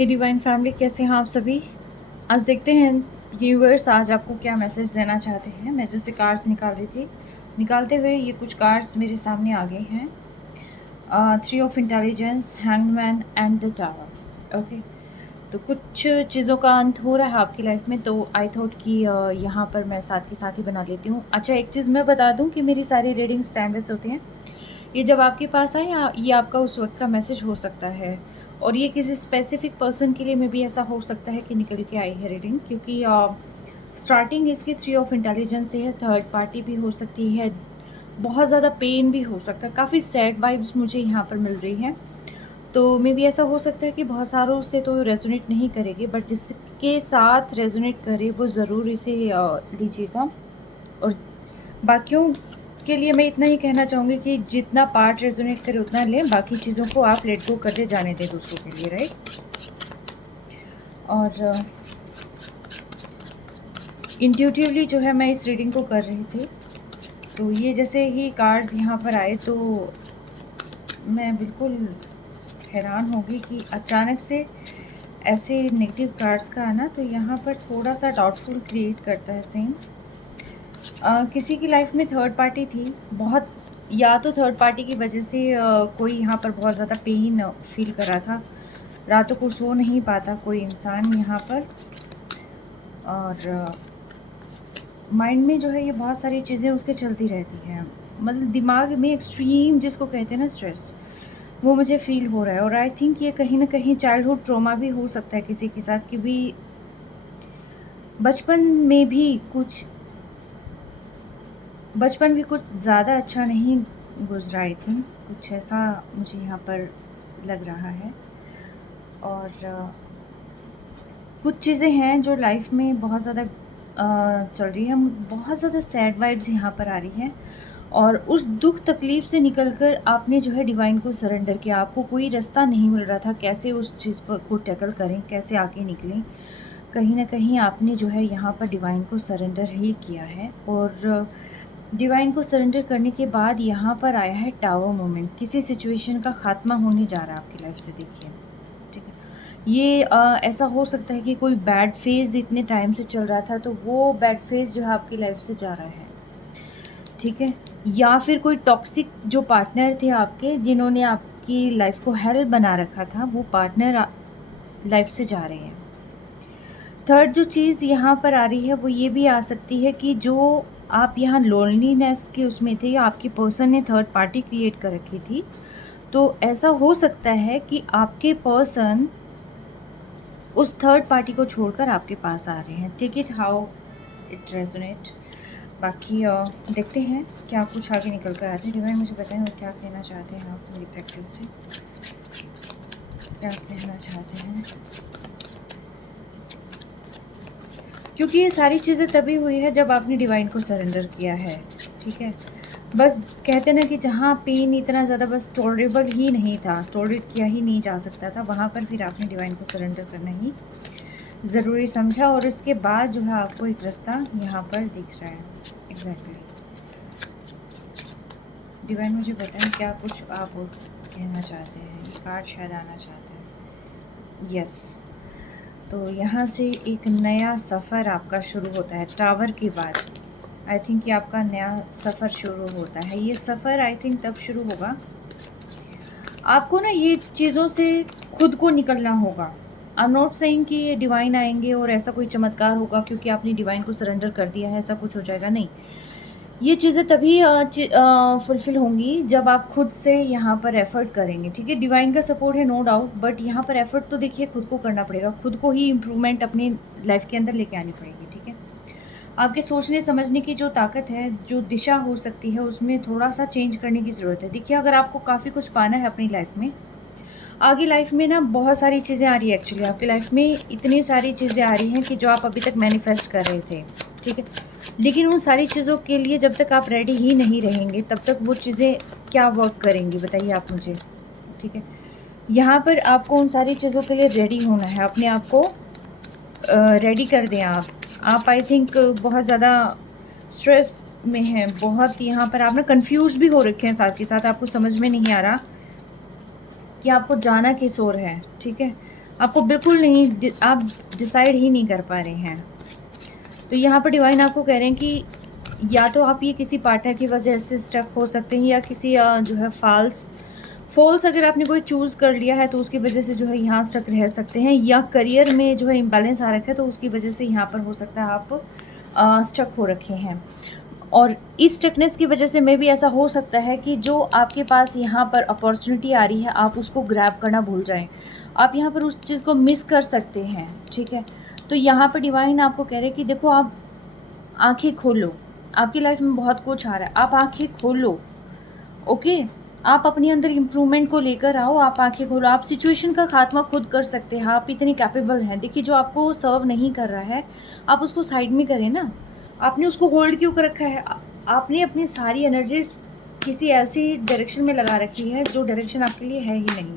हे divine family, कैसे हैं आप सभी। आज देखते हैं यूनिवर्स आज आपको क्या मैसेज देना चाहते हैं। मैं जैसे कार्ड्स निकाल रही थी, निकालते हुए ये कुछ कार्ड्स मेरे सामने आ गए हैं। 3 of intelligence, hangman and the tower. Okay, तो कुछ चीज़ों का अंत हो रहा है आपकी लाइफ में, तो आई थॉट कि यहाँ पर मैं साथ के साथ ही बना लेती हूँ। अच्छा, एक चीज़ मैं बता दूँ कि मेरी सारी रीडिंग्स टाइमलेस होती हैं। ये जब आपके पास आए ये आपका उस वक्त का मैसेज हो सकता है, और ये किसी स्पेसिफिक पर्सन के लिए में भी ऐसा हो सकता है कि निकल के आई है रीडिंग, क्योंकि स्टार्टिंग इसकी 3 ऑफ इंटेलिजेंस से है। थर्ड पार्टी भी हो सकती है, बहुत ज़्यादा पेन भी हो सकता है, काफ़ी सैड वाइब्स मुझे यहाँ पर मिल रही हैं। तो मे भी ऐसा हो सकता है कि बहुत सारों से तो रेजोनेट नहीं करेगी, बट जिसके साथ रेजोनेट करे वो ज़रूर इसे लीजिएगा। और बाकियों के लिए मैं इतना ही कहना चाहूँगी कि जितना पार्ट रेजोनेट करे उतना लें, बाकी चीज़ों को आप लेट गो करते जाने दें दूसरों के लिए, राइट। और इंट्यूटिवली जो है मैं इस रीडिंग को कर रही थी, तो ये जैसे ही कार्ड्स यहाँ पर आए तो मैं बिल्कुल हैरान होगी कि अचानक से ऐसे नेगेटिव कार्ड्स का आना, तो यहाँ पर थोड़ा सा डाउटफुल क्रिएट करता है सीन। किसी की लाइफ में थर्ड पार्टी थी, बहुत, या तो थर्ड पार्टी की वजह से कोई यहाँ पर बहुत ज़्यादा पेन फील कर रहा था, रातों को सो नहीं पाता कोई इंसान यहाँ पर। और माइंड में जो है ये बहुत सारी चीज़ें उसके चलती रहती हैं, मतलब दिमाग में एक्सट्रीम जिसको कहते हैं ना स्ट्रेस, वो मुझे फील हो रहा है। और आई थिंक ये कहीं ना कहीं चाइल्डहुड ट्रॉमा भी हो सकता है किसी के साथ, कि भी बचपन में भी कुछ ज़्यादा अच्छा नहीं गुजरा। आई थिंक कुछ ऐसा मुझे यहाँ पर लग रहा है। और कुछ चीज़ें हैं जो लाइफ में बहुत ज़्यादा चल रही है, बहुत ज़्यादा सैड वाइब्स यहाँ पर आ रही हैं। और उस दुख तकलीफ़ से निकलकर आपने जो है डिवाइन को सरेंडर किया। आपको कोई रास्ता नहीं मिल रहा था कैसे उस चीज़ पर को टैकल करें, कैसे आगे निकलें। कहीं ना कहीं आपने जो है यहाँ पर डिवाइन को सरेंडर ही किया है। और डिवाइन को सरेंडर करने के बाद यहाँ पर आया है टावर मोमेंट। किसी सिचुएशन का खात्मा होने जा रहा है आपकी लाइफ से, देखिए, ठीक है। ये ऐसा हो सकता है कि कोई बैड फेज़ इतने टाइम से चल रहा था, तो वो बैड फेज़ जो है आपकी लाइफ से जा रहा है, ठीक है। या फिर कोई टॉक्सिक जो पार्टनर थे आपके, जिन्होंने आपकी लाइफ को हेल बना रखा था, वो पार्टनर लाइफ से जा रहे हैं। थर्ड जो चीज़ यहाँ पर आ रही है वो ये भी आ सकती है कि जो आप यहाँ लोनलीनेस के उसमें थे, या आपके पर्सन ने थर्ड पार्टी क्रिएट कर रखी थी, तो ऐसा हो सकता है कि आपके पर्सन उस थर्ड पार्टी को छोड़कर आपके पास आ रहे हैं। Take it how it resonate. बाकी देखते हैं क्या कुछ आगे निकल कर आते हैं। डिवाइन मुझे बताएं और क्या कहना चाहते हैं आप मेरी प्रैक्टिस से, क्या कहना चाहते हैं, क्योंकि ये सारी चीज़ें तभी हुई है जब आपने डिवाइन को सरेंडर किया है, ठीक है। बस कहते ना कि जहाँ पेन इतना ज़्यादा बस टॉलरेबल ही नहीं था, टॉलरेट किया ही नहीं जा सकता था, वहाँ पर फिर आपने डिवाइन को सरेंडर करना ही ज़रूरी समझा। और इसके बाद जो है आपको एक रास्ता यहाँ पर दिख रहा है। एग्जैक्टली डिवाइन मुझे बताएं क्या कुछ आप कहना चाहते हैं। ये कार्ड शायद आना चाहते हैं, यस। तो यहाँ से एक नया सफ़र आपका शुरू होता है टावर के बाद। आई थिंक ये आपका नया सफ़र शुरू होता है। ये सफ़र आई थिंक तब शुरू होगा, आपको ना ये चीज़ों से खुद को निकलना होगा। आई एम नॉट सेइंग कि ये डिवाइन आएंगे और ऐसा कोई चमत्कार होगा क्योंकि आपने डिवाइन को सरेंडर कर दिया है, ऐसा कुछ हो जाएगा, नहीं। ये चीज़ें तभी फुलफ़िल होंगी जब आप खुद से यहाँ पर एफ़र्ट करेंगे, ठीक है। डिवाइन का सपोर्ट है नो डाउट, बट यहाँ पर एफ़र्ट तो देखिए खुद को करना पड़ेगा, खुद को ही इम्प्रूवमेंट अपनी लाइफ के अंदर लेके आनी पड़ेगी, ठीक है। आपके सोचने समझने की जो ताकत है, जो दिशा हो सकती है, उसमें थोड़ा सा चेंज करने की ज़रूरत है। देखिए, अगर आपको काफ़ी कुछ पाना है अपनी लाइफ में, आगे लाइफ में ना बहुत सारी चीज़ें आ रही है। एक्चुअली आपकी लाइफ में इतनी सारी चीज़ें आ रही हैं कि जो आप अभी तक मैनिफेस्ट कर रहे थे, ठीक है। लेकिन उन सारी चीज़ों के लिए जब तक आप रेडी ही नहीं रहेंगे, तब तक वो चीज़ें क्या वर्क करेंगी, बताइए आप मुझे, ठीक है। यहाँ पर आपको उन सारी चीज़ों के लिए रेडी होना है, अपने आप को रेडी कर दें आप आई थिंक बहुत ज़्यादा स्ट्रेस में हैं, बहुत यहाँ पर आप ना कन्फ्यूज़ भी हो रखे हैं, साथ के साथ आपको समझ में नहीं आ रहा कि आपको जाना किस ओर है, ठीक है। आपको बिल्कुल नहीं, आप डिसाइड ही नहीं कर पा रहे हैं। तो यहाँ पर डिवाइन आपको कह रहे हैं कि या तो आप ये किसी पार्टनर की वजह से स्टक हो सकते हैं, या किसी जो है फॉल्स अगर आपने कोई चूज़ कर लिया है तो उसकी वजह से जो है यहाँ स्टक रह सकते हैं, या करियर में जो है इम्बैलेंस आ रखा है तो उसकी वजह से यहाँ पर हो सकता है आप स्टक हो रखे हैं। और इस स्टकनेस की वजह से मे भी ऐसा हो सकता है कि जो आपके पास यहाँ पर अपॉर्चुनिटी आ रही है आप उसको ग्रैब करना भूल जाएं, आप यहाँ पर उस चीज़ को मिस कर सकते हैं। ठीक है, तो यहाँ पर डिवाइन आपको कह रहे हैं कि देखो, आप आंखें खोलो, आपकी लाइफ में बहुत कुछ आ रहा है, आप आंखें खोलो। ओके, आप अपने अंदर इम्प्रूवमेंट को लेकर आओ, आप आंखें खोलो, आप सिचुएशन का खात्मा खुद कर सकते हैं, आप इतने कैपेबल हैं। देखिए, जो आपको सर्व नहीं कर रहा है आप उसको साइड में करें ना, आपने उसको होल्ड क्यों कर रखा है? आपने अपनी सारी एनर्जीज किसी ऐसी डायरेक्शन में लगा रखी है जो डायरेक्शन आपके लिए है ही नहीं।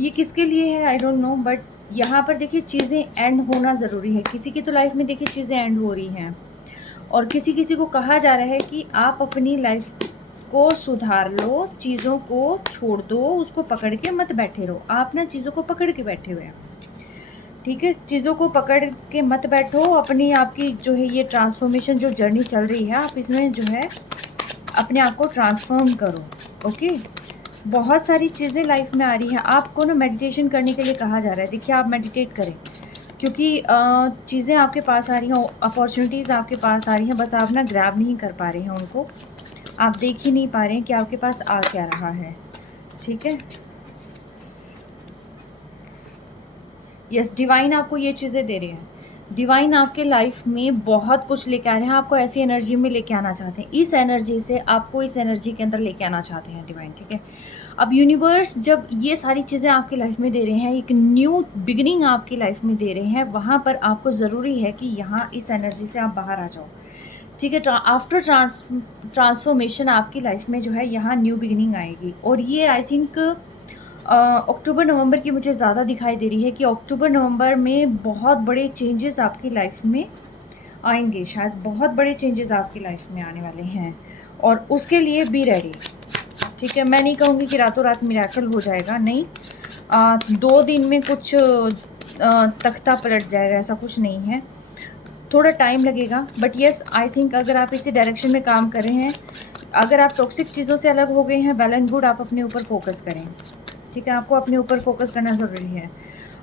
ये किसके लिए है आई डोंट नो, बट यहाँ पर देखिए चीज़ें एंड होना ज़रूरी है। किसी की तो लाइफ में देखिए चीज़ें एंड हो रही हैं, और किसी किसी को कहा जा रहा है कि आप अपनी लाइफ को सुधार लो, चीज़ों को छोड़ दो, उसको पकड़ के मत बैठे रहो। आप ना चीज़ों को पकड़ के बैठे हुए हैं। ठीक है, चीज़ों को पकड़ के मत बैठो। अपनी आपकी जो है ये ट्रांसफॉर्मेशन जो जर्नी चल रही है, आप इसमें जो है अपने आप को ट्रांसफॉर्म करो। ओके, बहुत सारी चीज़ें लाइफ में आ रही हैं। आपको ना मेडिटेशन करने के लिए कहा जा रहा है। देखिए, आप मेडिटेट करें, क्योंकि चीज़ें आपके पास आ रही हैं, अपॉर्चुनिटीज़ आपके पास आ रही हैं, बस आप ना ग्रैब नहीं कर पा रहे हैं उनको, आप देख ही नहीं पा रहे हैं कि आपके पास आ क्या रहा है। ठीक है, यस, डिवाइन आपको ये चीज़ें दे रहे हैं। डिवाइन आपके लाइफ में बहुत कुछ लेके आ रहे हैं, आपको ऐसी एनर्जी में लेके आना चाहते हैं। इस एनर्जी से आपको इस एनर्जी के अंदर लेके आना चाहते हैं डिवाइन। ठीक है, अब यूनिवर्स जब ये सारी चीज़ें आपकी लाइफ में दे रहे हैं, एक न्यू बिगिनिंग आपकी लाइफ में दे रहे हैं, वहाँ पर आपको ज़रूरी है कि यहाँ इस एनर्जी से आप बाहर आ जाओ। ठीक है, आफ्टर ट्रांसफॉर्मेशन आपकी लाइफ में जो है यहाँ न्यू बिगिनिंग आएगी। और ये आई थिंक अक्टूबर नवंबर की मुझे ज़्यादा दिखाई दे रही है कि अक्टूबर नवंबर में बहुत बड़े चेंजेस आपकी लाइफ में आएंगे। शायद बहुत बड़े चेंजेस आपकी लाइफ में आने वाले हैं, और उसके लिए बी रेडी। ठीक है, मैं नहीं कहूँगी कि रातों रात मिरेकल हो जाएगा, नहीं। 2 दिन में कुछ तख्ता पलट जाएगा, ऐसा कुछ नहीं है, थोड़ा टाइम लगेगा। बट येस, आई थिंक अगर आप इसी डायरेक्शन में काम कर रहे हैं, अगर आप टॉक्सिक चीज़ों से अलग हो गए हैं, वेल एंड गुड, आप अपने ऊपर फोकस करें। ठीक है, आपको अपने ऊपर फोकस करना ज़रूरी है,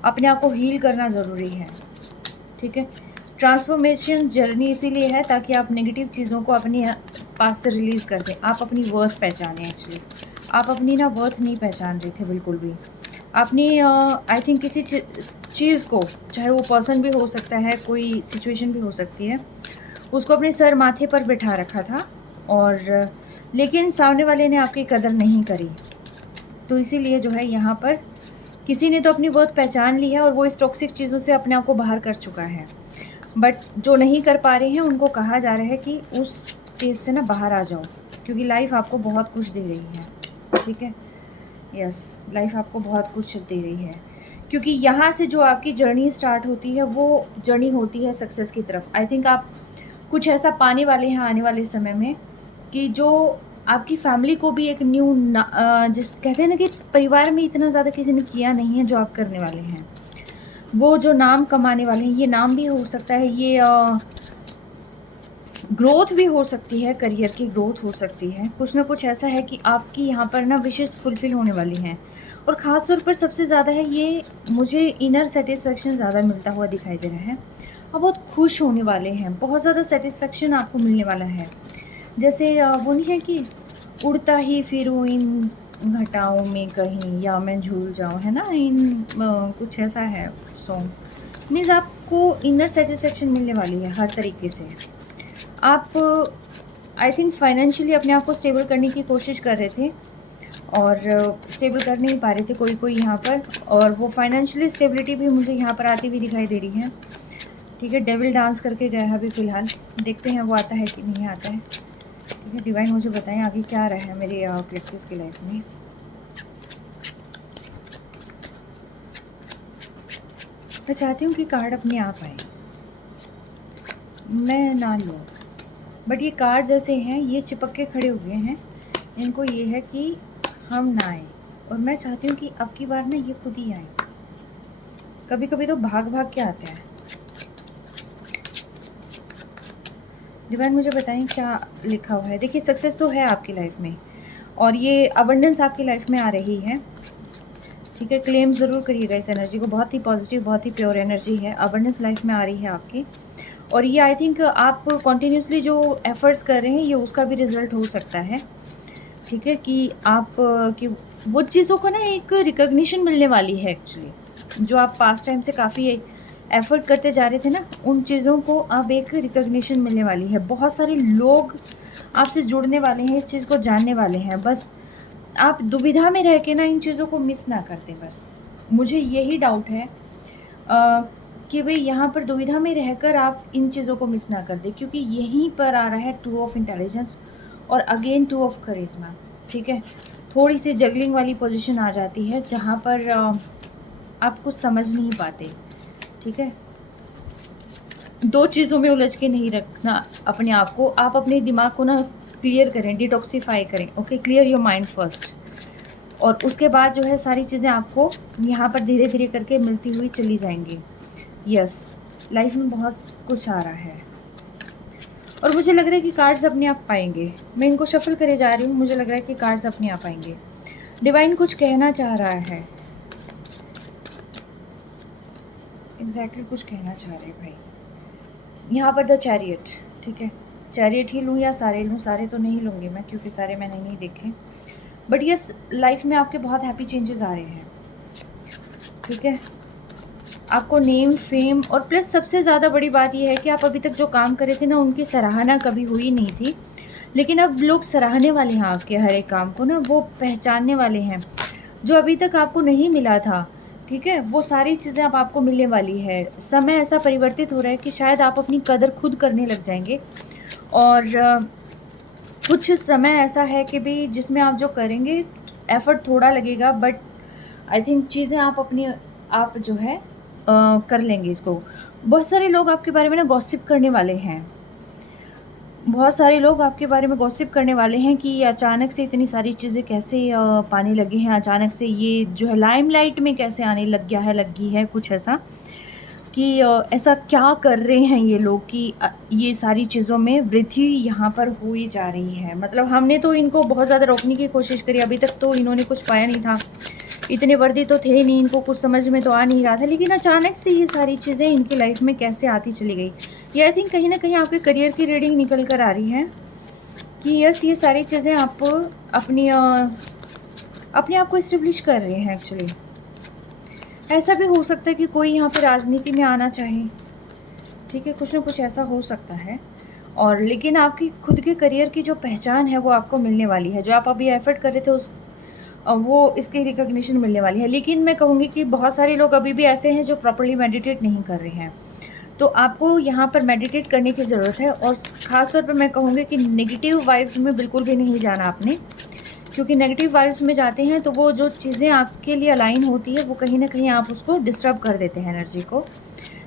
अपने आप को हील करना ज़रूरी है। ठीक है, ट्रांसफॉर्मेशन जर्नी इसीलिए है ताकि आप नेगेटिव चीज़ों को अपने पास से रिलीज़ कर दें, आप अपनी वर्थ पहचानें। एक्चुअली आप अपनी ना वर्थ नहीं पहचान रहे थे बिल्कुल भी। आपने आई थिंक किसी चीज़ को, चाहे वो पर्सन भी हो सकता है, कोई सिचुएशन भी हो सकती है, उसको अपने सर माथे पर बिठा रखा था, और लेकिन सामने वाले ने आपकी कदर नहीं करी। तो इसीलिए जो है यहाँ पर किसी ने तो अपनी वर्थ पहचान ली है, और वो इस टॉक्सिक चीज़ों से अपने आप को बाहर कर चुका है। बट जो नहीं कर पा रहे हैं उनको कहा जा रहा है कि उस चीज़ से ना बाहर आ जाओ, क्योंकि लाइफ आपको बहुत कुछ दे रही है। ठीक है, यस, लाइफ आपको बहुत कुछ दे रही है, क्योंकि यहाँ से जो आपकी जर्नी स्टार्ट होती है वो जर्नी होती है सक्सेस की तरफ। आई थिंक आप कुछ ऐसा पाने वाले हैं आने वाले समय में कि जो आपकी फैमिली को भी एक न्यू जिस कहते हैं ना कि परिवार में इतना ज़्यादा किसी ने किया नहीं है जो आप करने वाले हैं, वो जो नाम कमाने वाले हैं, ये नाम भी हो सकता है, ये ग्रोथ भी हो सकती है, करियर की ग्रोथ हो सकती है, कुछ ना कुछ ऐसा है कि आपकी यहाँ पर ना विशेष फुलफिल होने वाली हैं। और ख़ास तौर पर सबसे ज़्यादा है ये, मुझे इनर सेटिस्फेक्शन ज़्यादा मिलता हुआ दिखाई दे रहा है। आप बहुत खुश होने वाले हैं, बहुत ज़्यादा सेटिस्फेक्शन आपको मिलने वाला है। जैसे वो नहीं है कि उड़ता ही फिरूँ इन घटाओं में कहीं, या मैं झूल जाऊँ, है ना, इन कुछ ऐसा है सॉन्ग। मीन्स आपको इनर सेटिस्फेक्शन मिलने वाली है हर तरीके से। आप आई थिंक फाइनेंशियली अपने आप को स्टेबल करने की कोशिश कर रहे थे, और स्टेबल कर नहीं पा रहे थे कोई यहाँ पर, और वो फाइनेंशियली स्टेबिलिटी भी मुझे यहाँ पर आती हुई दिखाई दे रही है। ठीक है, डेविल डांस करके गया है अभी फ़िलहाल, देखते हैं वो आता है कि नहीं आता है। ठीक है, डिवाइन मुझे बताएं आगे क्या रहा है मेरे कलेक्टिव्स की लाइफ में। मैं चाहती हूँ कि कार्ड अपने आप आए, मैं ना लूँ, बट ये कार्ड्स ऐसे हैं, ये चिपक के खड़े हुए हैं, इनको ये है कि हम ना आए, और मैं चाहती हूँ कि अब की बार ना ये खुद ही आए। कभी कभी तो भाग भाग के आते हैं। डिवाइन मुझे बताएं क्या लिखा हुआ है। देखिए सक्सेस तो है आपकी लाइफ में और ये अबंडेंस आपकी लाइफ में आ रही है। ठीक है, क्लेम ज़रूर करिएगा इस एनर्जी को, बहुत ही पॉजिटिव, बहुत ही प्योर एनर्जी है। अबंडेंस लाइफ में आ रही है आपकी और ये आई थिंक आप कॉन्टीन्यूसली जो एफर्ट्स कर रहे हैं ये उसका भी रिजल्ट हो सकता है। ठीक है, कि आप कि वो चीज़ों को ना एक रिकग्निशन मिलने वाली है एक्चुअली। जो आप पास्ट टाइम से काफ़ी एफर्ट करते जा रहे थे ना, उन चीज़ों को अब एक रिकग्निशन मिलने वाली है। बहुत सारे लोग आपसे जुड़ने वाले हैं, इस चीज़ को जानने वाले हैं। बस आप दुविधा में रह के ना इन चीज़ों को मिस ना कर दें। बस मुझे यही डाउट है कि भाई यहाँ पर दुविधा में रहकर आप इन चीज़ों को मिस ना कर दें, क्योंकि यहीं पर आ रहा है 2 ऑफ इंटेलिजेंस और अगेन 2 ऑफ करिश्मा। ठीक है, थोड़ी सी जगलिंग वाली पोजीशन आ जाती है जहाँ पर आप कुछ समझ नहीं पाते। ठीक है, 2 चीज़ों में उलझ के नहीं रखना अपने आप को। आप अपने दिमाग को ना क्लियर करें, डिटॉक्सीफाई करें। Okay, clear your mind first और उसके बाद जो है सारी चीज़ें आपको यहाँ पर धीरे धीरे करके मिलती हुई चली जाएंगी। यस, लाइफ में बहुत कुछ आ रहा है और मुझे लग रहा है कि कार्ड्स अपने आप पाएंगे। मैं इनको शफल करे जा रही हूँ, मुझे लग रहा है कि कार्ड्स अपने आप आएंगे। डिवाइन कुछ कहना चाह रहा है, एग्जैक्टली कुछ कहना चाह रहे हैं भाई। यहाँ पर द चैरियट। ठीक है, चैरियट ही लूँ या सारे लूँ? सारे तो नहीं लूँगी मैं, क्योंकि सारे मैंने नहीं देखे। बट यस, लाइफ में आपके बहुत हैप्पी चेंजेस आ रहे हैं। ठीक है, आपको नेम, फेम और प्लस सबसे ज़्यादा बड़ी बात यह है कि आप अभी तक जो काम करे थे ना, उनकी सराहना कभी हुई नहीं थी, लेकिन अब लोग सराहने वाले हैं आपके हर एक काम को ना, वो पहचानने वाले हैं जो अभी तक आपको नहीं मिला था। ठीक है, वो सारी चीज़ें अब आपको मिलने वाली है। समय ऐसा परिवर्तित हो रहा है कि शायद आप अपनी कदर खुद करने लग जाएंगे और कुछ समय ऐसा है कि भी जिसमें आप जो करेंगे एफर्ट थोड़ा लगेगा, बट आई थिंक चीज़ें आप जो है कर लेंगे इसको। बहुत सारे लोग आपके बारे में ना गॉसिप करने वाले हैं। बहुत सारे लोग आपके बारे में गॉसिप करने वाले हैं कि अचानक से इतनी सारी चीज़ें कैसे पाने लगे हैं, अचानक से ये जो है लाइमलाइट में कैसे आने लग गया है, लगी है कुछ ऐसा कि ऐसा क्या कर रहे हैं ये लोग कि ये सारी चीज़ों में वृद्धि यहाँ पर हुई जा रही है। मतलब हमने तो इनको बहुत ज़्यादा रोकने की कोशिश करी, अभी तक तो इन्होंने कुछ पाया नहीं था, इतने वर्दी तो थे नहीं, इनको कुछ समझ में तो आ नहीं रहा था, लेकिन अचानक से ये सारी चीज़ें इनकी लाइफ में कैसे आती चली गई। ये आई थिंक कहीं ना कहीं आपके करियर की रीडिंग निकल कर आ रही है कि यस, ये सारी चीज़ें आप अपने आप को इस्टेब्लिश कर रहे हैं एक्चुअली। ऐसा भी हो सकता है कि कोई यहाँ पर राजनीति में आना चाहे। ठीक है, कुछ ना कुछ ऐसा हो सकता है और लेकिन आपकी खुद के करियर की जो पहचान है वो आपको मिलने वाली है। जो आप अभी एफर्ट कर रहे थे उस वो इसकी रिकग्निशन मिलने वाली है। लेकिन मैं कहूँगी कि बहुत सारे लोग अभी भी ऐसे हैं जो प्रॉपर्ली मेडिटेट नहीं कर रहे हैं, तो आपको यहाँ पर मेडिटेट करने की ज़रूरत है। और ख़ास तौर पर मैं कहूँगी कि नेगेटिव वाइब्स में बिल्कुल भी नहीं जाना आपने, क्योंकि नेगेटिव वाइब्स में जाते हैं तो वो जो चीज़ें आपके लिए अलाइन होती है वो कहीं ना कहीं आप उसको डिस्टर्ब कर देते हैं, एनर्जी को।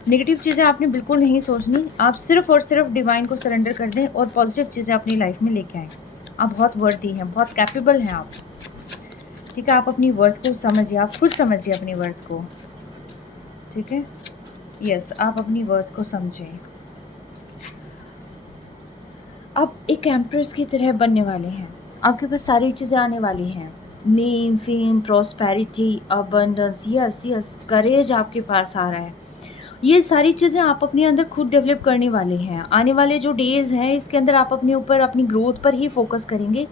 नेगेटिव चीज़ें आपने बिल्कुल नहीं सोचनी, आप सिर्फ और सिर्फ डिवाइन को सरेंडर कर दें और पॉजिटिव चीज़ें अपनी लाइफ में लेके आएँ। आप बहुत वर्दी हैं, बहुत कैपेबल हैं आप। ठीक है, आप अपनी वर्थ को समझिए, आप खुद समझिए अपनी वर्थ को। ठीक है, यस, आप अपनी वर्थ को समझें। आप एक एम्प्रेस की तरह बनने वाले हैं, आपके पास सारी चीज़ें आने वाली हैं। Name, fame, prosperity, abundance, yes yes, courage आपके पास आ रहा है। ये सारी चीज़ें आप अपने अंदर खुद डेवलप करने वाले हैं। आने वाले जो डेज़ हैं इसके अंदर आप अपने ऊपर, अपनी ग्रोथ पर ही फोकस करेंगे।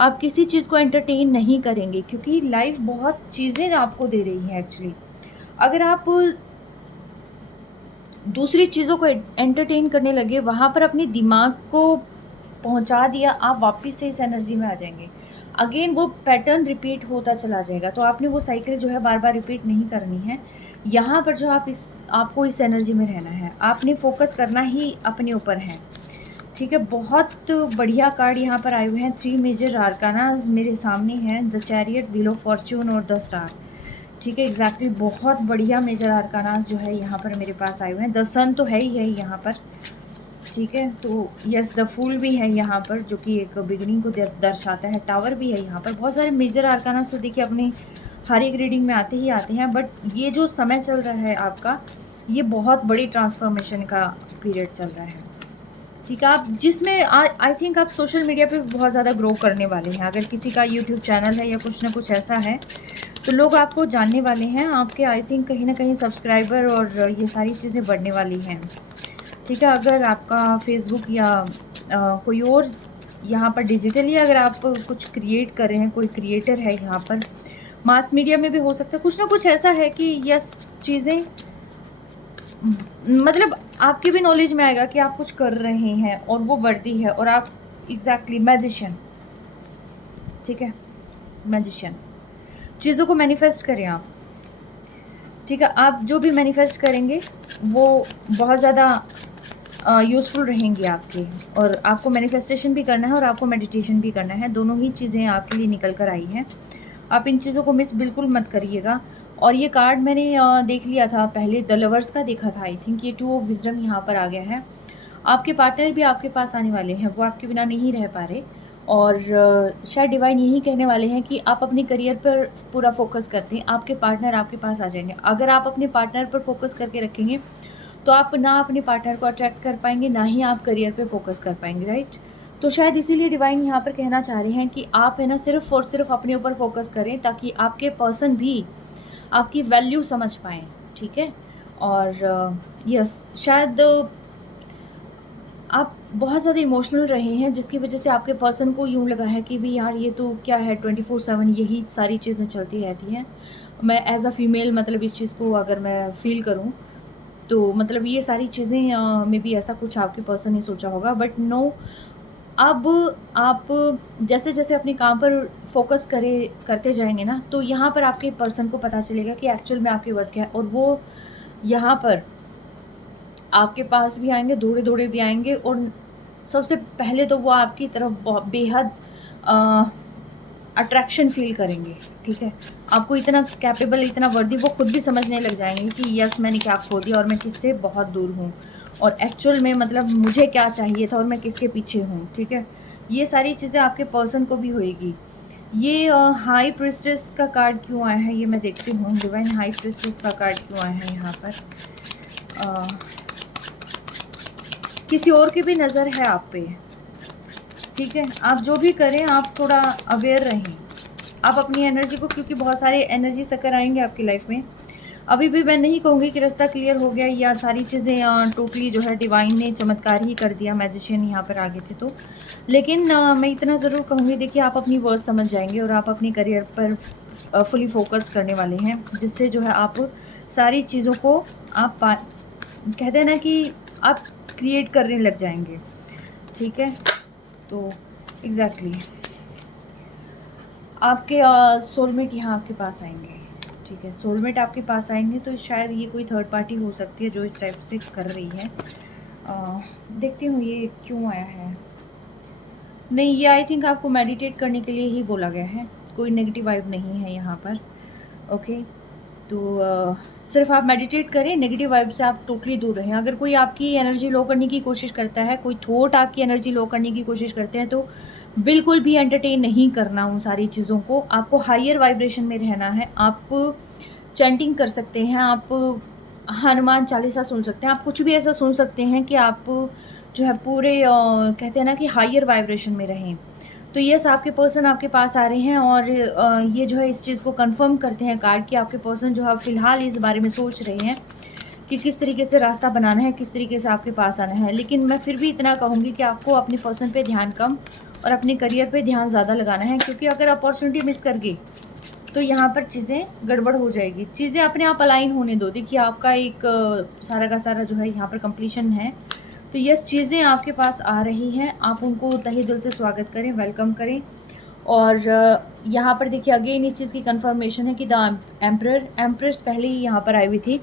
आप किसी चीज़ को एंटरटेन नहीं करेंगे, क्योंकि लाइफ बहुत चीज़ें आपको दे रही है एक्चुअली। अगर आप दूसरी चीज़ों को एंटरटेन करने लगे, वहाँ पर अपने दिमाग को पहुँचा दिया, आप वापस से इस एनर्जी में आ जाएंगे। अगेन वो पैटर्न रिपीट होता चला जाएगा, तो आपने वो साइकिल जो है बार बार रिपीट नहीं करनी है। यहाँ पर जो आपको इस एनर्जी में रहना है, आपने फोकस करना ही अपने ऊपर है। ठीक है, बहुत बढ़िया कार्ड यहाँ पर आए हुए हैं। 3 मेजर आर्कानाज मेरे सामने हैं, the chariot, wheel of Fortune और द स्टार। ठीक है, एग्जैक्टली बहुत बढ़िया मेजर आर्कानाज जो है यहाँ पर मेरे पास आए हुए हैं। द सन तो है ही है यहाँ पर। ठीक है, तो यस, द फूल भी है यहाँ पर, जो कि एक बिगनिंग को दर्शाता है। टावर भी है यहाँ पर। बहुत सारे मेजर आर्कानाज तो देखिए अपने हर एक रीडिंग में आते ही आते हैं, बट ये जो समय चल रहा है आपका, ये बहुत बड़ी ट्रांसफॉर्मेशन का पीरियड चल रहा है। ठीक है, आप जिसमें आई थिंक आप सोशल मीडिया पे बहुत ज़्यादा ग्रो करने वाले हैं। अगर किसी का यूट्यूब चैनल है या कुछ ना कुछ ऐसा है, तो लोग आपको जानने वाले हैं, आपके आई थिंक कहीं ना कहीं सब्सक्राइबर और ये सारी चीज़ें बढ़ने वाली हैं। ठीक है, अगर आपका फेसबुक या कोई और यहाँ पर डिजिटली अगर आप कुछ क्रिएट कर रहे हैं, कोई क्रिएटर है यहाँ पर, मास मीडिया में भी हो सकता है, कुछ ना कुछ ऐसा है कि यस चीज़ें मतलब आपके भी नॉलेज में आएगा कि आप कुछ कर रहे हैं और वो वर्दी है, और आप एग्जैक्टली मैजिशियन। ठीक है, मैजिशियन, चीज़ों को मैनिफेस्ट करें आप। ठीक है, आप जो भी मैनिफेस्ट करेंगे वो बहुत ज़्यादा यूज़फुल रहेंगी आपके, और आपको मैनिफेस्टेशन भी करना है और आपको मेडिटेशन भी करना है, दोनों ही चीज़ें आपके लिए निकल कर आई हैं। आप इन चीज़ों को मिस बिल्कुल मत करिएगा। और ये कार्ड मैंने देख लिया था पहले, द लवर्स का देखा था आई थिंक, ये 2 ऑफ विजडम यहाँ पर आ गया है। आपके पार्टनर भी आपके पास आने वाले हैं, वो आपके बिना नहीं रह पा रहे, और शायद डिवाइन यही कहने वाले हैं कि आप अपने करियर पर पूरा फोकस करते हैं, आपके पार्टनर आपके पास आ जाएंगे। अगर आप अपने पार्टनर पर फोकस करके रखेंगे तो आप ना अपने पार्टनर को अट्रैक्ट कर पाएंगे, ना ही आप करियर पे फोकस कर पाएंगे, राइट। तो शायद इसीलिए डिवाइन यहाँ पर कहना चाह रहे हैं कि आप है ना सिर्फ और सिर्फ अपने ऊपर फोकस करें, ताकि आपके पर्सन भी आपकी वैल्यू समझ पाएँ। ठीक है, और यस शायद आप बहुत ज़्यादा इमोशनल रहे हैं, जिसकी वजह से आपके पर्सन को यूँ लगा है कि भी यार ये तो क्या है, 24/7 यही सारी चीज़ें चलती रहती हैं। मैं एज़ अ फीमेल मतलब इस चीज़ को अगर मैं फ़ील करूँ, तो मतलब ये सारी चीज़ें मे बी ऐसा कुछ आपके पर्सन ने सोचा होगा, बट नो, अब आप जैसे जैसे अपने काम पर फोकस करते जाएंगे ना, तो यहाँ पर आपके पर्सन को पता चलेगा कि एक्चुअल में आपकी वर्थ क्या है, और वो यहाँ पर आपके पास भी आएंगे, दौड़े दौड़े भी आएंगे, और सबसे पहले तो वो आपकी तरफ बेहद अट्रैक्शन फील करेंगे। ठीक है, आपको इतना कैपेबल, इतना वर्दी वो खुद भी समझने लग जाएंगे कि यस मैंने क्या खो दिया और मैं किससे बहुत दूर हूँ, और एक्चुअल में मतलब मुझे क्या चाहिए था और मैं किसके पीछे हूँ। ठीक है, ये सारी चीज़ें आपके पर्सन को भी होएगी। ये हाई प्रिस्टेस का कार्ड क्यों आया है, ये मैं देखती हूँ। डिवाइन हाई प्रिस्टेस का कार्ड क्यों आया है यहाँ पर। किसी और की भी नज़र है आप पे। ठीक है, आप जो भी करें आप थोड़ा अवेयर रहें, आप अपनी एनर्जी को, क्योंकि बहुत सारे एनर्जी सकर आएंगे आपकी लाइफ में। अभी भी मैं नहीं कहूँगी कि रास्ता क्लियर हो गया या सारी चीज़ें टोटली जो है डिवाइन ने चमत्कार ही कर दिया, मैजिशियन यहाँ पर आ गए थे तो, लेकिन मैं इतना ज़रूर कहूँगी, देखिए आप अपनी वर्ड समझ जाएंगे और आप अपने करियर पर फुली फोकस करने वाले हैं, जिससे जो है आप सारी चीज़ों को आप कहते हैं ना कि आप क्रिएट करने लग जाएंगे। ठीक है, तो एग्जैक्टली आपके सोलमेट यहाँ आपके पास आएंगे। ठीक है, सोलमेट आपके पास आएंगे, तो शायद ये कोई थर्ड पार्टी हो सकती है जो इस टाइप से कर रही है। देखती हूँ ये क्यों आया है। नहीं, ये आई थिंक आपको मेडिटेट करने के लिए ही बोला गया है, कोई नेगेटिव वाइब नहीं है यहाँ पर। ओके, तो सिर्फ आप मेडिटेट करें, नेगेटिव वाइब से आप टोटली दूर रहें। अगर कोई आपकी एनर्जी लो करने की कोशिश करता है, कोई थॉट आपकी एनर्जी लो करने की कोशिश करते हैं, तो बिल्कुल भी एंटरटेन नहीं करना उन सारी चीज़ों को। आपको हायर वाइब्रेशन में रहना है। आप चैंटिंग कर सकते हैं, आप हनुमान चालीसा सुन सकते हैं, आप कुछ भी ऐसा सुन सकते हैं कि आप जो है पूरे कहते हैं ना कि हायर वाइब्रेशन में रहें। तो यस, आपके पर्सन आपके पास आ रहे हैं, और ये जो है इस चीज़ को कंफर्म करते हैं कार्ड कि आपके पर्सन जो है फ़िलहाल इस बारे में सोच रहे हैं कि किस तरीके से रास्ता बनाना है, किस तरीके से आपके पास आना है। लेकिन मैं फिर भी इतना कहूँगी कि आपको अपने पर्सन पे ध्यान कम और अपने करियर पे ध्यान ज़्यादा लगाना है, क्योंकि अगर अपॉर्चुनिटी मिस कर गई तो यहाँ पर चीज़ें गड़बड़ हो जाएगी। चीज़ें अपने आप अलाइन होने दो। देखिए आपका एक सारा का सारा जो है यहाँ पर कंप्लीशन है, तो यस चीज़ें आपके पास आ रही हैं, आप उनको तहे दिल से स्वागत करें, वेलकम करें। और यहाँ पर देखिए अगेन इस चीज़ की कंफर्मेशन है कि द एम्प्रेस पहले ही यहाँ पर आई हुई थी।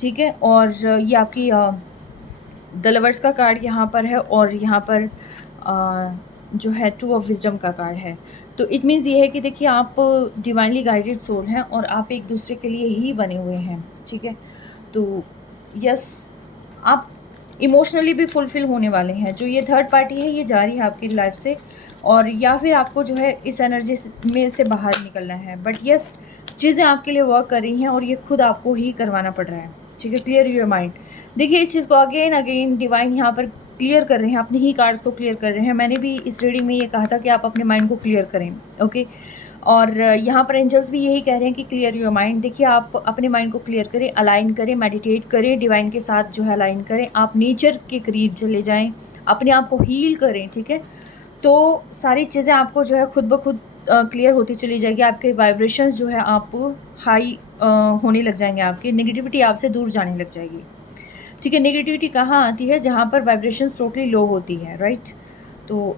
ठीक है, और ये आपकी द लवर्स का कार्ड यहाँ पर है, और यहाँ पर जो है 2 ऑफ विजडम का कार्ड है। तो इट मीन्स ये है कि देखिए आप डिवाइनली गाइडेड सोल हैं और आप एक दूसरे के लिए ही बने हुए हैं। ठीक है, तो यस आप इमोशनली भी फुलफ़िल होने वाले हैं। जो ये थर्ड पार्टी है ये जा रही है आपकी लाइफ से, और या फिर आपको जो है इस एनर्जी में से बाहर निकलना है। बट यस चीज़ें आपके लिए वर्क कर रही हैं और ये खुद आपको ही करवाना पड़ रहा है, ठीक है। Clear your mind. देखिए इस चीज़ को अगेन अगेन डिवाइन यहाँ पर क्लियर कर रहे हैं, अपने ही कार्ड्स को क्लियर कर रहे हैं। मैंने भी इस रीडिंग में ये कहा था कि आप अपने माइंड को क्लियर करें, ओके। और यहाँ पर एंजल्स भी यही कह रहे हैं कि क्लियर योर माइंड। देखिए आप अपने माइंड को क्लियर करें, अलाइन करें, मेडिटेट करें, डिवाइन के साथ जो है अलाइन करें, आप नेचर के करीब चले जाएं, अपने आप को हील करें, ठीक है। तो सारी चीज़ें आपको जो है खुद ब खुद क्लियर होती चली जाएगी। आपके वाइब्रेशंस जो है आप हाई होने लग जाएंगे, आपकी नेगेटिविटी आपसे दूर जाने लग जाएगी, ठीक है। नेगेटिविटी कहाँ आती है? जहाँ पर वाइब्रेशंस टोटली लो होती है, राइट। तो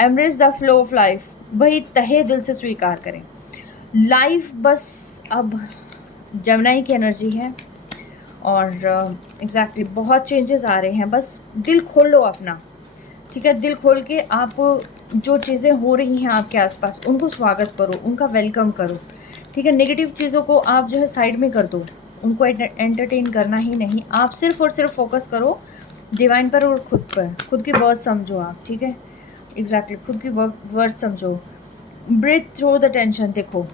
embrace the flow of life, भाई तहे दिल से स्वीकार करें लाइफ। बस अब जमुनाई की एनर्जी है और एग्जैक्टली बहुत चेंजेस आ रहे हैं। बस दिल खोल लो अपना, ठीक है। दिल खोल के आप जो चीज़ें हो रही हैं आपके आसपास उनको स्वागत करो, उनका वेलकम करो, ठीक है। नेगेटिव चीज़ों को आप जो है साइड में कर दो, उनको एंटरटेन करना ही नहीं। आप सिर्फ और सिर्फ फोकस करो डिवाइन पर और खुद पर, खुद की वर्ड समझो आप, ठीक है। एग्जैक्टली खुद की वर्ड समझो। Breathe through the tension. देखो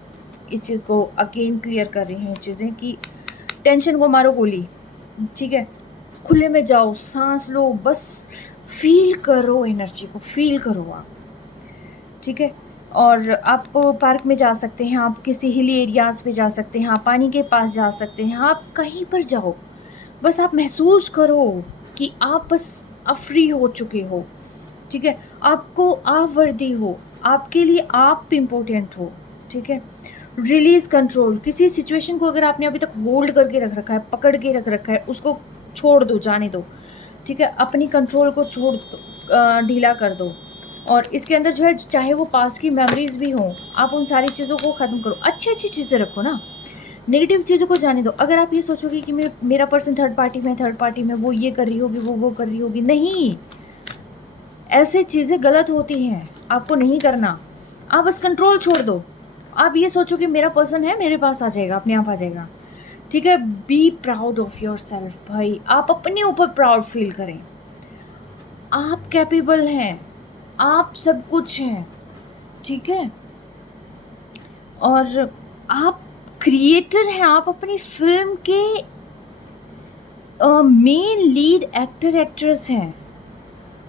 इस चीज़ को अगेन क्लियर कर रही हैं चीज़ें कि टेंशन को मारो गोली, ठीक है। खुले में जाओ, सांस लो, बस फील करो, एनर्जी को फील करो आप, ठीक है। और आप पार्क में जा सकते हैं, आप किसी हिली एरियाज़ पे जा सकते हैं, आप पानी के पास जा सकते हैं, आप कहीं पर जाओ, बस आप महसूस करो कि आप बस अब फ्री हो चुके हो, ठीक है। आपको आप वर्दी हो, आपके लिए आप इम्पोर्टेंट हो, ठीक है। Release control. किसी सिचुएशन को अगर आपने अभी तक होल्ड करके रख रखा है, पकड़ के रख रखा है, उसको छोड़ दो, जाने दो, ठीक है। अपनी कंट्रोल को छोड़ दो, ढीला कर दो। और इसके अंदर जो है चाहे वो पास्ट की मेमोरीज भी हों, आप उन सारी चीज़ों को ख़त्म करो, अच्छी अच्छी चीज़ें रखो ना, नेगेटिव चीज़ों को जाने दो। अगर आप ये सोचोगे कि मेरा पर्सन थर्ड पार्टी में वो ये कर रही होगी, वो कर रही होगी, नहीं, ऐसे चीज़ें गलत होती हैं, आपको नहीं करना। आप बस कंट्रोल छोड़ दो। आप ये सोचो कि मेरा पर्सन है, मेरे पास आ जाएगा, अपने आप आ जाएगा, ठीक है। Be proud of your self भाई, आप अपने ऊपर प्राउड फील करें। आप कैपेबल हैं, आप सब कुछ हैं, ठीक है। और आप क्रिएटर हैं, आप अपनी फिल्म के मेन लीड एक्टर एक्ट्रेस हैं।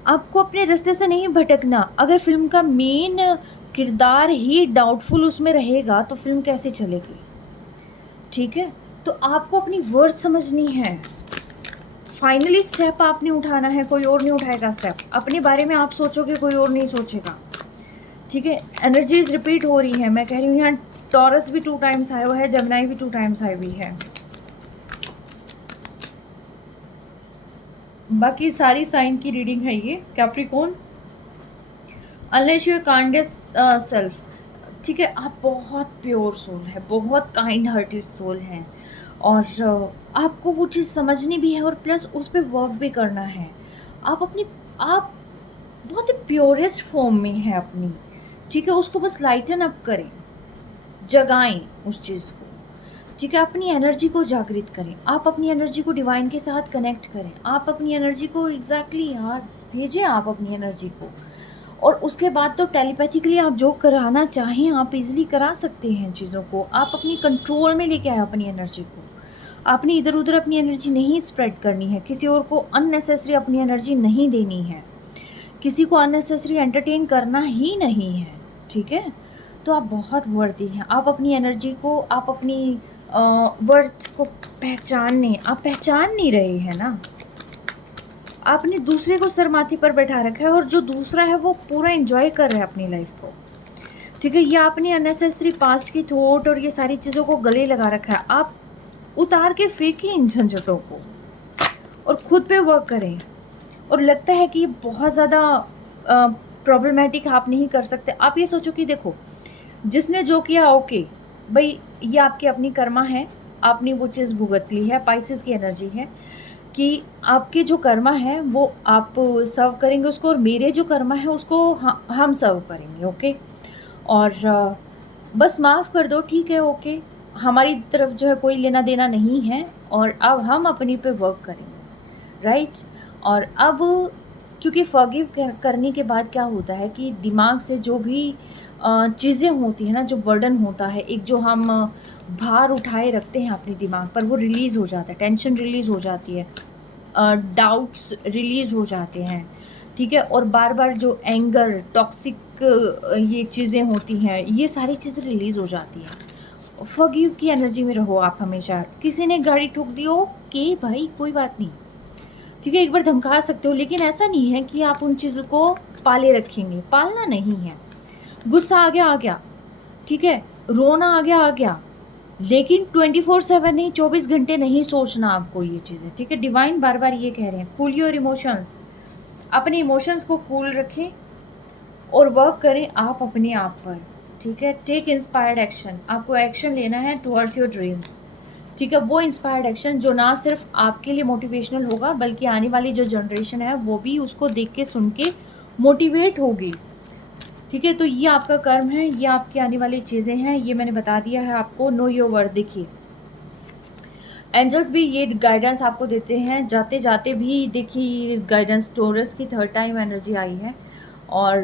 आपको अपने रास्ते से नहीं भटकना। अगर फिल्म का मेन किरदार ही डाउटफुल उसमें रहेगा तो फिल्म कैसे चलेगी, ठीक है। तो आपको अपनी वर्ड समझनी है। फाइनली स्टेप आपने उठाना है, कोई और नहीं उठाएगा स्टेप। अपने बारे में आप सोचोगे, कोई और नहीं सोचेगा, ठीक है। एनर्जीज रिपीट हो रही है। मैं कह रही हूँ यहाँ टॉरस भी 2 टाइम्स आया हुआ है, जमनाई भी 2 टाइम्स आई हुई है। बाकी सारी साइन की रीडिंग है ये। Capricorn, unless your kindest self, ठीक है। आप बहुत प्योर सोल है, बहुत काइंड हार्टेड सोल हैं और आपको वो चीज़ समझनी भी है और प्लस उस पर वर्क भी करना है। आप बहुत ही प्योरेस्ट फॉर्म में है अपनी, ठीक है। उसको बस लाइटन अप करें, जगाएं उस चीज़ को, ठीक है। अपनी एनर्जी को जागृत करें, आप अपनी एनर्जी को डिवाइन के साथ कनेक्ट करें, आप अपनी एनर्जी को एग्जैक्टली यार भेजें आप अपनी एनर्जी को। और उसके बाद तो टेलीपैथिकली आप जो कराना चाहें आप इजीली करा सकते हैं चीज़ों को। आप अपनी कंट्रोल में लेके आए अपनी एनर्जी को। आपने इधर उधर अपनी एनर्जी नहीं स्प्रेड करनी है, किसी और को अननेसेसरी अपनी एनर्जी नहीं देनी है, किसी को अननेसेसरी एंटरटेन करना ही नहीं है, ठीक है। तो आप बहुत वर्दी हैं। आप अपनी एनर्जी को, आप अपनी वर्थ को पहचानने, आप पहचान नहीं रहे हैं ना। आपने दूसरे को सर माथे पर बैठा रखा है और जो दूसरा है वो पूरा एंजॉय कर रहा है अपनी लाइफ को, ठीक है। ये आपने अननेसेसरी पास्ट की थॉट और ये सारी चीज़ों को गले लगा रखा है। आप उतार के फेंकें इन झंझटों को और खुद पे वर्क करें। और लगता है कि ये बहुत ज़्यादा प्रॉब्लमेटिक आप नहीं कर सकते। आप ये सोचो कि देखो जिसने जो किया ओके भाई, ये आपकी अपनी कर्मा है, आपने वो चीज़ भुगत ली है। पाइसेस की एनर्जी है कि आपके जो कर्मा है वो आप सर्व करेंगे उसको और मेरे जो कर्मा है उसको हम सर्व करेंगे, ओके। और बस माफ़ कर दो, ठीक है, ओके। हमारी तरफ जो है कोई लेना देना नहीं है और अब हम अपनी पे वर्क करेंगे, राइट। और अब क्योंकि फॉरगिव करने के बाद क्या होता है कि दिमाग से जो भी चीज़ें होती हैं ना, जो बर्डन होता है, एक जो हम भार उठाए रखते हैं अपने दिमाग पर, वो रिलीज़ हो जाता है, टेंशन रिलीज़ हो जाती है, डाउट्स रिलीज़ हो जाते हैं, ठीक है। और बार बार जो एंगर, टॉक्सिक ये चीज़ें होती हैं, ये सारी चीज़ें रिलीज़ हो जाती हैं। फॉरगिव की एनर्जी में रहो आप हमेशा। किसी ने गाड़ी ठोक दी, ओके भाई, कोई बात नहीं, ठीक है, एक बार धमका सकते हो, लेकिन ऐसा नहीं है कि आप उन चीज़ों को पाले रखेंगे, पालना नहीं है। गुस्सा आ गया, ठीक है, रोना आ गया, लेकिन 24/7 नहीं, 24 घंटे नहीं सोचना आपको ये चीज़ें, ठीक है। डिवाइन बार बार ये कह रहे हैं, कूल योर इमोशंस, अपने इमोशंस को कूल रखें और वर्क करें आप अपने आप पर, ठीक है। टेक इंस्पायर्ड एक्शन, आपको एक्शन लेना है टुवर्ड्स योर ड्रीम्स, ठीक है। वो इंस्पायर्ड एक्शन जो ना सिर्फ आपके लिए मोटिवेशनल होगा, बल्कि आने वाली जो जनरेशन है वो भी उसको देख के सुन के मोटिवेट होगी, ठीक है। तो ये आपका कर्म है, ये आपकी आने वाली चीज़ें हैं, ये मैंने बता दिया है आपको। Know your worth. देखिए एंजल्स भी ये गाइडेंस आपको देते हैं, जाते जाते भी देखिए गाइडेंस टोरस की थर्ड टाइम एनर्जी आई है, और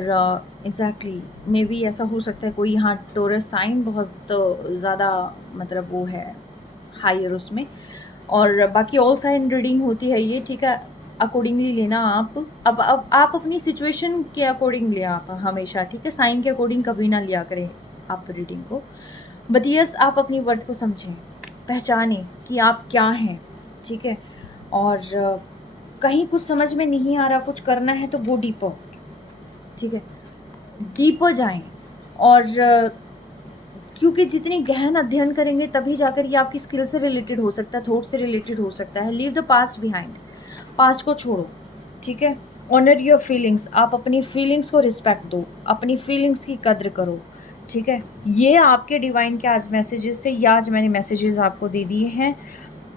एग्जैक्टली मे बी ऐसा हो सकता है कोई यहाँ टोरस साइन बहुत ज़्यादा मतलब वो है हायर उसमें, और बाकी ऑल साइन रीडिंग होती है ये, ठीक है। अकॉर्डिंगली लेना आप, अब आप अपनी सिचुएशन के अकॉर्डिंग ले आप हमेशा, ठीक है। साइन के अकॉर्डिंग कभी ना लिया करें आप रीडिंग को, बट यस आप अपनी वर्थ को समझें, पहचानें कि आप क्या हैं, ठीक है। और कहीं कुछ समझ में नहीं आ रहा, कुछ करना है तो गो डीपर, ठीक है, डीपर जाएं। और क्योंकि जितनी गहन अध्ययन करेंगे तभी जाकर ये आपकी स्किल से रिलेटेड हो सकता है, थॉट से रिलेटेड हो सकता है। Leave the past behind, past को छोड़ो, ठीक है। ऑनर योर फीलिंग्स, आप अपनी फीलिंग्स को रिस्पेक्ट दो, अपनी फीलिंग्स की कद्र करो, ठीक है। ये आपके डिवाइन के आज मैसेजेस थे, या आज मैंने मैसेजेस आपको दे दिए हैं।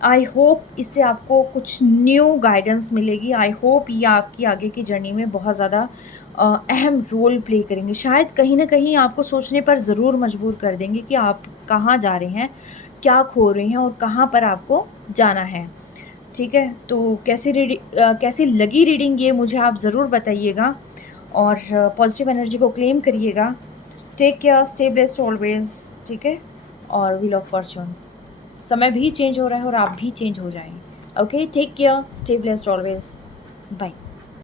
आई होप इससे आपको कुछ न्यू गाइडेंस मिलेगी। आई होप ये आपकी आगे की जर्नी में बहुत ज़्यादा अहम रोल प्ले करेंगे, शायद कहीं ना कहीं आपको सोचने पर ज़रूर मजबूर कर देंगे कि आप कहाँ जा रहे हैं, क्या खो रहे हैं और कहाँ पर आपको जाना है, ठीक है। तो कैसी लगी रीडिंग ये मुझे आप ज़रूर बताइएगा, और पॉजिटिव एनर्जी को क्लेम करिएगा। Take care, stay blessed always, ठीक है। और व्हील ऑफ फॉर्चून, समय भी चेंज हो रहा है और आप भी चेंज हो जाएं। Okay, take care, stay blessed always, bye.